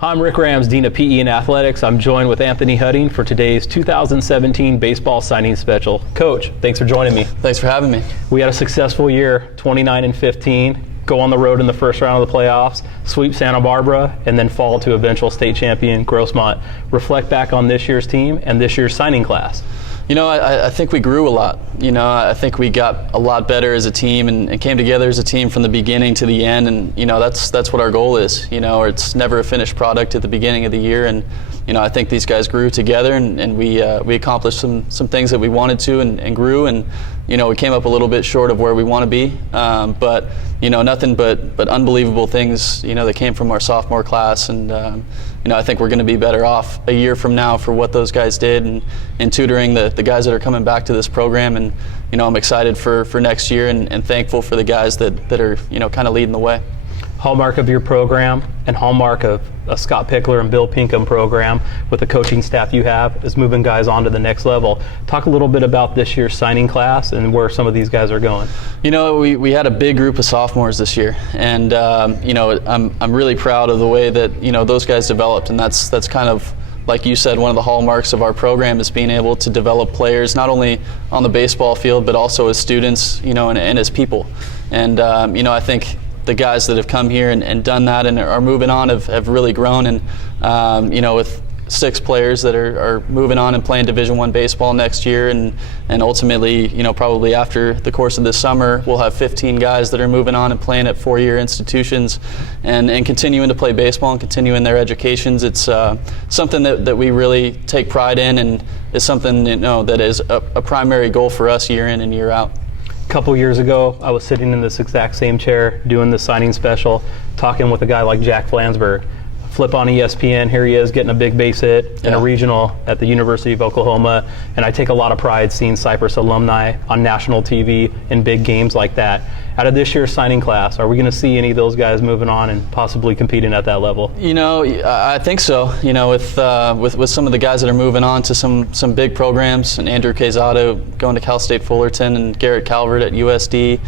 Hi, I'm Rick Rams, Dean of PE and Athletics. I'm joined with Anthony Hudding for today's 2017 baseball signing special. Coach, thanks for joining me. Thanks for having me. We had a successful year, 29-15, go on the road in the first round of the playoffs, sweep Santa Barbara, and then fall to eventual state champion Grossmont. Reflect back on this year's team and this year's signing class. You know, I think we grew a lot. You know, I think we got a lot better as a team and came together as a team from the beginning to the end. And, you know, that's what our goal is. You know, it's never a finished product at the beginning of the year. And, you know, I think these guys grew together and we accomplished some things that we wanted to and grew. And, you know, we came up a little bit short of where we want to be. But, you know, nothing but unbelievable things, you know, that came from our sophomore class. And, you know, I think we're going to be better off a year from now for what those guys did and tutoring the guys that are coming back to this program. And, you know, I'm excited for next year and thankful for the guys that are, you know, kind of leading the way. Hallmark of your program and hallmark of a Scott Pickler and Bill Pinkham program with the coaching staff you have is moving guys on to the next level. Talk a little bit about this year's signing class and where some of these guys are going. You know, we had a big group of sophomores this year, and you know, I'm really proud of the way that, you know, those guys developed, and that's kind of, like you said, one of the hallmarks of our program is being able to develop players not only on the baseball field but also as students, you know, and as people. And you know, I think the guys that have come here and done that and are moving on have really grown. And you know, with 6 players that are moving on and playing Division I baseball next year, and ultimately, you know, probably after the course of this summer, we'll have 15 guys that are moving on and playing at 4-year institutions and continuing to play baseball and continuing their educations. It's something that we really take pride in, and is something, you know, that is a primary goal for us year in and year out. A couple years ago, I was sitting in this exact same chair doing the signing special, talking with a guy like Jack Flansburgh. Flip on ESPN, here he is getting a big base hit in a regional at the University of Oklahoma, and I take a lot of pride seeing Cypress alumni on national TV in big games like that. Out of this year's signing class, are we going to see any of those guys moving on and possibly competing at that level? You know, I think so. You know, with some of the guys that are moving on to some big programs, and Andrew Quezada going to Cal State Fullerton, and Garrett Calvert at USD.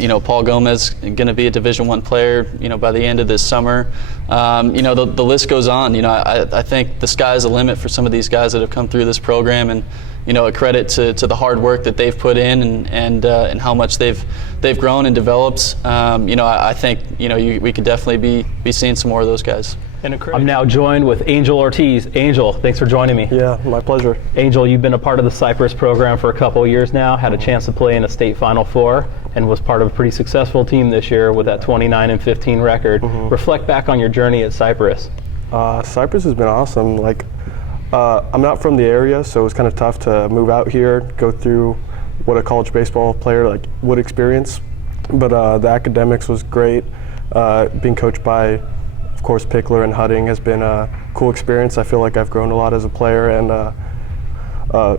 You know, Paul Gomez going to be a Division I player, you know, by the end of this summer. You know, the list goes on. You know, I think the sky's the limit for some of these guys that have come through this program, and, you know, a credit to the hard work that they've put in and how much they've grown and developed. You know, I think, you know, we could definitely be seeing some more of those guys. I'm now joined with Angel Ortiz. Angel, thanks for joining me. Yeah, my pleasure. Angel, you've been a part of the Cypress program for a couple of years now, had a chance to play in a state Final Four, and was part of a pretty successful team this year with that 29-15 record. Reflect back on your journey at Cypress. Cypress has been awesome. Like, I'm not from the area, so it was kind of tough to move out here, go through what a college baseball player like would experience. But the academics was great. Being coached by, of course, Pickler and Hudding has been a cool experience. I feel like I've grown a lot as a player, and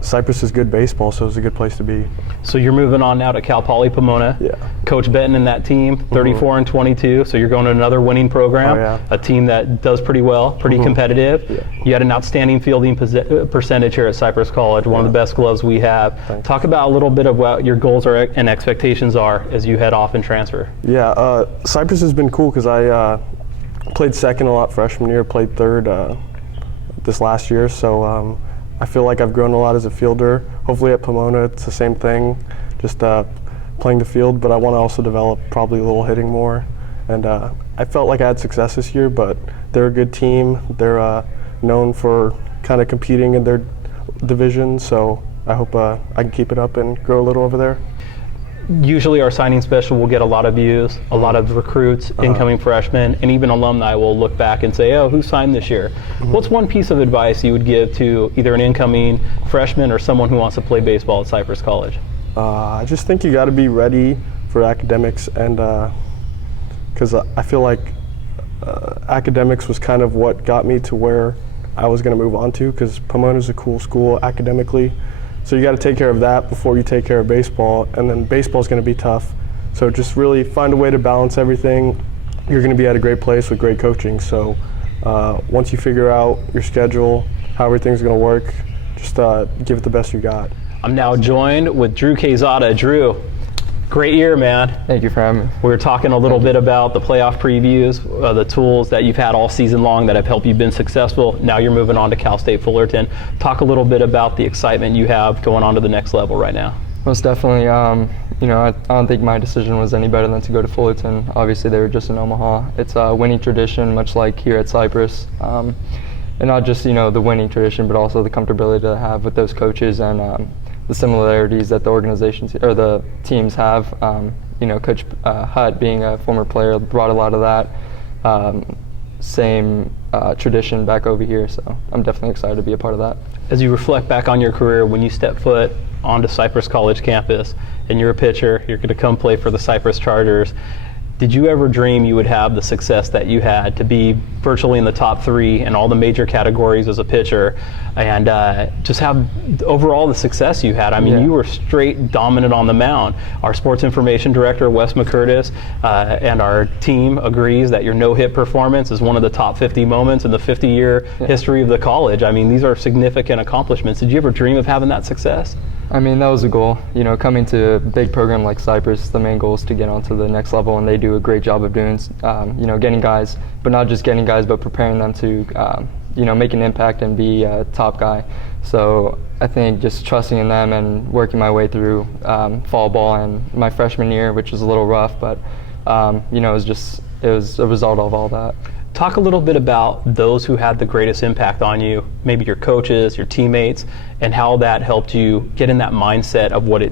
Cypress is good baseball, so it's a good place to be. So you're moving on now to Cal Poly Pomona. Yeah. Coach Benton and that team, 34-22, so you're going to another winning program, a team that does pretty well, pretty competitive. Yeah. You had an outstanding fielding percentage here at Cypress College, one of the best gloves we have. Thanks. Talk about a little bit of what your goals are and expectations are as you head off and transfer. Yeah, Cypress has been cool because I played second a lot freshman year, played third this last year, so I feel like I've grown a lot as a fielder. Hopefully at Pomona it's the same thing, just playing the field, but I want to also develop probably a little hitting more. And I felt like I had success this year, but they're a good team. They're known for kind of competing in their division, so I hope I can keep it up and grow a little over there. Usually our signing special will get a lot of views, a lot of recruits, incoming freshmen, and even alumni will look back and say, oh, who signed this year? What's one piece of advice you would give to either an incoming freshman or someone who wants to play baseball at Cypress College? I just think you got to be ready for academics, and because I feel like academics was kind of what got me to where I was going to move on to, because Pomona is a cool school academically. So you got to take care of that before you take care of baseball, and then baseball is going to be tough. So just really find a way to balance everything. You're going to be at a great place with great coaching. So once you figure out your schedule, how everything's going to work, just give it the best you got. I'm now joined with Drew Quezada. Drew, Great year, man. Thank you for having me. We were talking a little bit about the playoff previews, the tools that you've had all season long that have helped you been successful. Now you're moving on to Cal State Fullerton. Talk a little bit about the excitement you have going on to the next level right now. Most definitely. I don't think my decision was any better than to go to Fullerton. Obviously, they were just in Omaha. It's a winning tradition, much like here at Cypress. And not just, the winning tradition, but also the comfortability to have with those coaches and the similarities that the organizations or the teams have. Coach Hutt, being a former player, brought a lot of that same tradition back over here. So I'm definitely excited to be a part of that. As you reflect back on your career, when you step foot onto Cypress College campus and you're a pitcher, you're going to come play for the Cypress Chargers, did you ever dream you would have the success that you had, to be virtually in the top 3 in all the major categories as a pitcher, and just have overall the success you had? I mean, You were straight dominant on the mound. Our sports information director, Wes McCurtis, and our team agrees that your no-hit performance is one of the top 50 moments in the 50-year history of the college. I mean, these are significant accomplishments. Did you ever dream of having that success? I mean, that was a goal. Coming to a big program like Cypress, the main goal is to get onto the next level, and they do a great job of doing, getting guys, but not just getting guys, but preparing them to, make an impact and be a top guy. So I think just trusting in them and working my way through fall ball and my freshman year, which was a little rough, but it was a result of all that. Talk a little bit about those who had the greatest impact on you, maybe your coaches, your teammates, and how that helped you get in that mindset of what it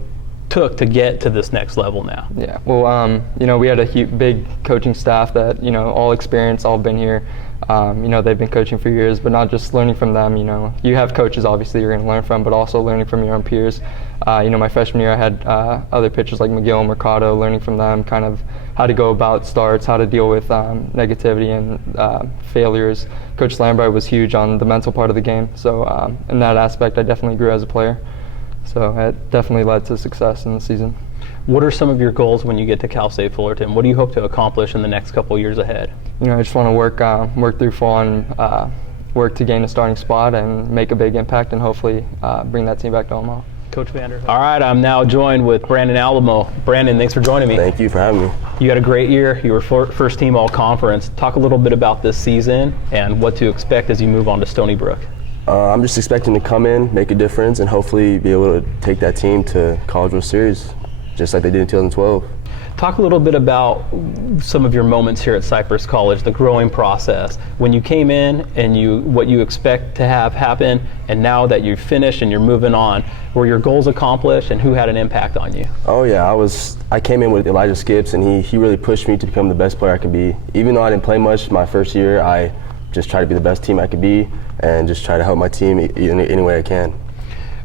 took to get to this next level now. Yeah, well, we had a big coaching staff that, all experienced, all been here. They've been coaching for years, but not just learning from them. You have coaches, obviously, you're going to learn from, but also learning from your own peers. My freshman year, I had other pitchers like McGill and Mercado, learning from them kind of how to go about starts, how to deal with negativity and failures. Coach Lambright was huge on the mental part of the game. So in that aspect, I definitely grew as a player. So it definitely led to success in the season. What are some of your goals when you get to Cal State Fullerton? What do you hope to accomplish in the next couple years ahead? I just want to work through fall and work to gain a starting spot and make a big impact and hopefully bring that team back to Alamo. Coach Vander. All right, I'm now joined with Brandon Alamo. Brandon, thanks for joining me. Thank you for having me. You had a great year. You were first team all-conference. Talk a little bit about this season and what to expect as you move on to Stony Brook. I'm just expecting to come in, make a difference, and hopefully be able to take that team to College World Series, just like they did in 2012. Talk a little bit about some of your moments here at Cypress College, the growing process. When you came in and what you expect to have happen, and now that you've finished and you're moving on, were your goals accomplished and who had an impact on you? Oh yeah, I came in with Elijah Skips, and he really pushed me to become the best player I could be. Even though I didn't play much my first year, I just tried to be the best team I could be and just try to help my team in any way I can.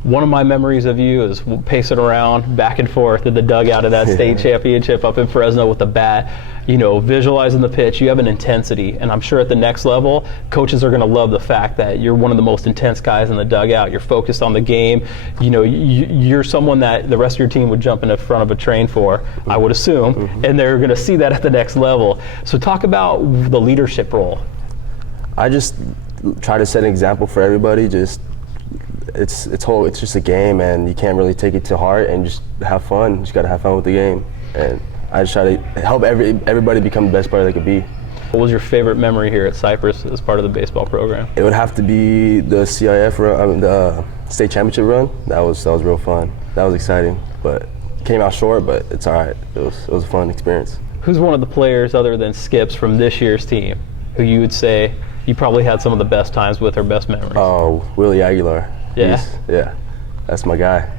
One of my memories of you is pacing around back and forth in the dugout of that state championship up in Fresno with the bat, visualizing the pitch. You have an intensity, and I'm sure at the next level, coaches are going to love the fact that you're one of the most intense guys in the dugout. You're focused on the game. You're someone that the rest of your team would jump in the front of a train for, I would assume, and they're going to see that at the next level. So talk about the leadership role. I just try to set an example for everybody. It's just a game, and you can't really take it to heart and just have fun. You just got to have fun with the game, and I just try to help everybody become the best player they could be. What was your favorite memory here at Cypress as part of the baseball program? It would have to be the CIF run, the state championship run. That was real fun. That was exciting, but came out short. But it's all right. It was a fun experience. Who's one of the players other than Skips from this year's team who you would say you probably had some of the best times with or best memories? Oh, Willie Aguilar. Yeah? Yeah, that's my guy.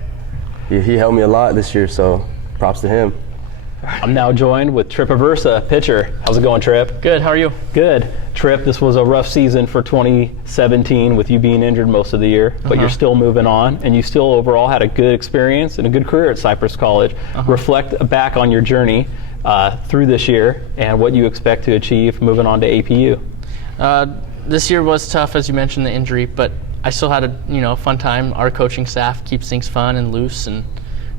He helped me a lot this year, so props to him. I'm now joined with Trip Aversa, pitcher. How's it going, Trip? Good, how are you? Good. Trip, this was a rough season for 2017 with you being injured most of the year, but you're still moving on, and you still overall had a good experience and a good career at Cypress College. Reflect back on your journey through this year and what you expect to achieve moving on to APU. This year was tough, as you mentioned, the injury, but I still had a fun time. Our coaching staff keeps things fun and loose, and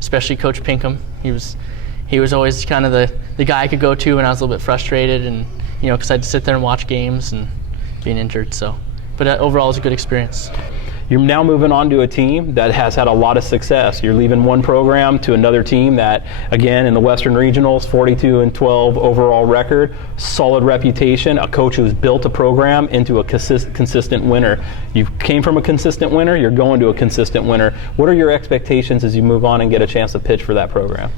especially Coach Pinkham. He was always kind of the guy I could go to when I was a little bit frustrated, and because I'd sit there and watch games and being injured. But overall, it was a good experience. You're now moving on to a team that has had a lot of success. You're leaving one program to another team that, again, in the Western Regionals, 42-12 overall record, solid reputation, a coach who's built a program into a consistent winner. You came from a consistent winner, you're going to a consistent winner. What are your expectations as you move on and get a chance to pitch for that program?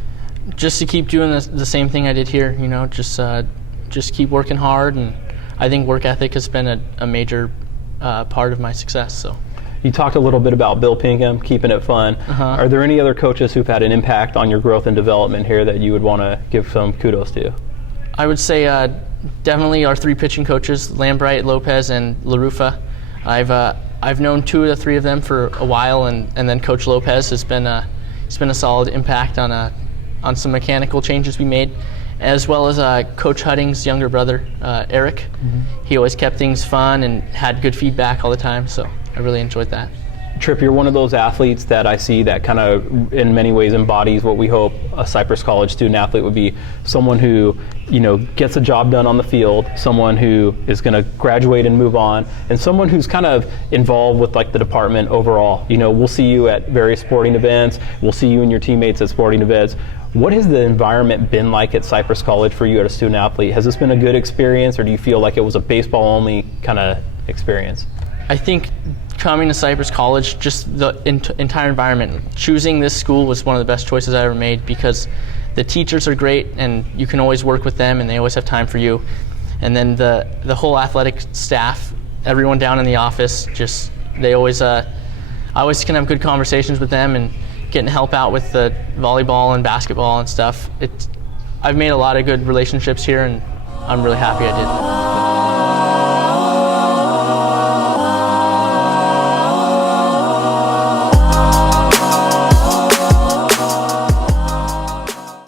Just to keep doing the same thing I did here, just keep working hard, and I think work ethic has been a major part of my success. So. You talked a little bit about Bill Pinkham, keeping it fun. Are there any other coaches who've had an impact on your growth and development here that you would want to give some kudos to? I would say definitely our 3 pitching coaches, Lambright, Lopez, and LaRufa. I've known 2 of the 3 of them for a while, and then Coach Lopez has been a solid impact on some mechanical changes we made, as well as Coach Hudding's younger brother, Eric. He always kept things fun and had good feedback all the time, so I really enjoyed that. Tripp, you're one of those athletes that I see that kind of in many ways embodies what we hope a Cypress College student athlete would be. Someone who, gets a job done on the field, someone who is going to graduate and move on, and someone who's kind of involved with like the department overall. We'll see you at various sporting events, we'll see you and your teammates at sporting events. What has the environment been like at Cypress College for you as a student athlete? Has this been a good experience, or do you feel like it was a baseball only kind of experience? I think coming to Cypress College, just the entire environment, choosing this school was one of the best choices I ever made, because the teachers are great and you can always work with them and they always have time for you. And then the whole athletic staff, everyone down in the office, I always can have good conversations with them and getting help out with the volleyball and basketball and stuff. I've made a lot of good relationships here, and I'm really happy I did.